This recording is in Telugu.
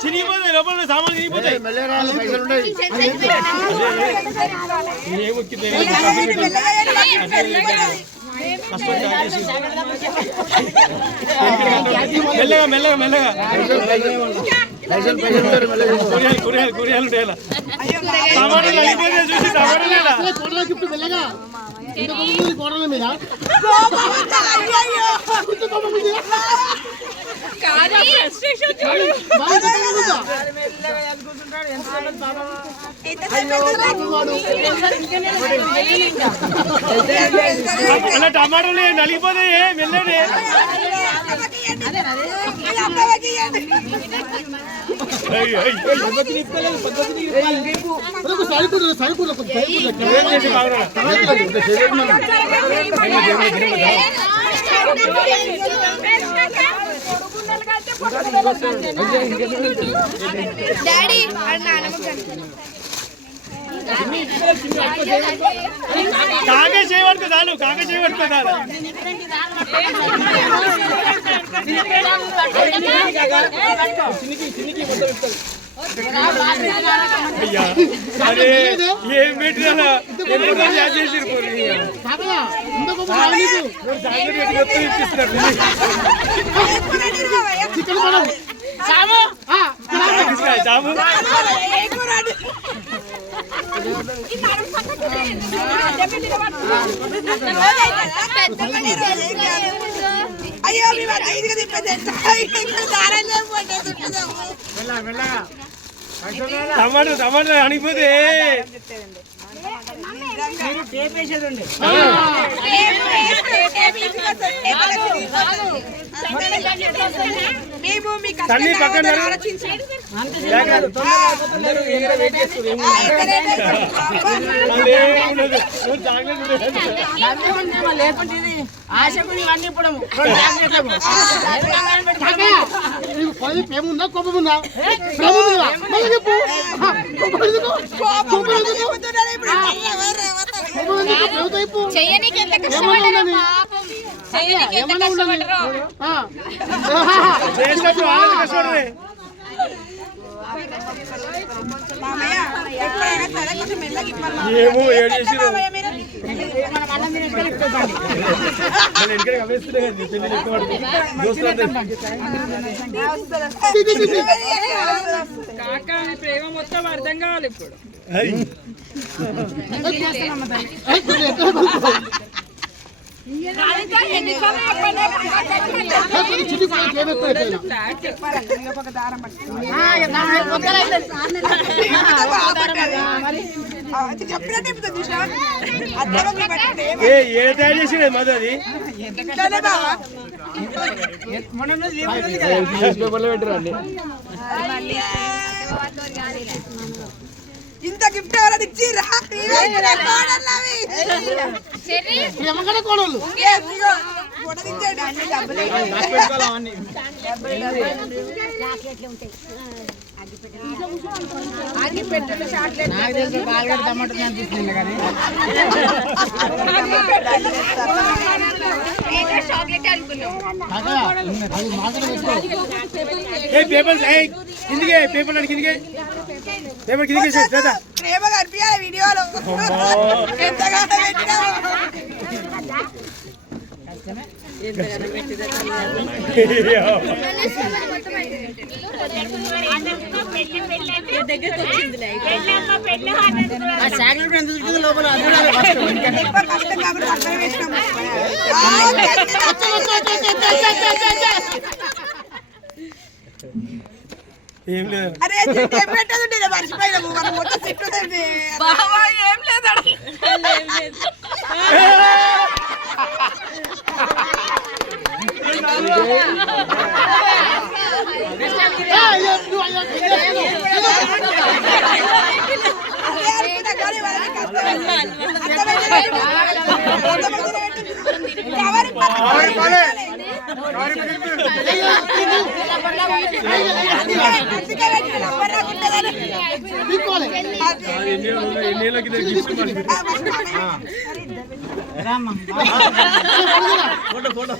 చినిగిపోతాయి లోపల సామాన్ చినిగిపోతాయి మెల్లగా మెల్లగా మెల్లగా కూరగాయలు ఉంటాయి టమాటాలు అయిపోతే చూసి టమాటాలు అలా టమాటాలు నలిగిపోతాయి మెల్లనే డాడీ కాకే చేయబడుతుంది చాలు కాకే చేయబడుతుంది చాలు అయ్యా అరే ఏం పెట్టినా చేసి చాము అయ్యో టమాటో టమాటో అనిపోతే తల్లి పక్కన ఏముందా కోపముందా ఏమో ఏడు చేసి ప్రేమ మొత్తం అర్థం కావాలి ఇప్పుడు ఏ తయారు చేసి మధు అది పేపర్లో పెట్టరండి ఇంత గిఫ్ట్ ఎవరైనా ఇచ్చిర్రా కోడలు పేపర్ కిందికే పేపర్ కిందికే పేపర్ కిందికే ప్రేమ కనిపించాలి వీడియోలో ఏం లేదు అరే పెట్టదు మర్చిపోయినాము మనం మొత్తం చెప్తుంది ఏం లేదా ఫోటో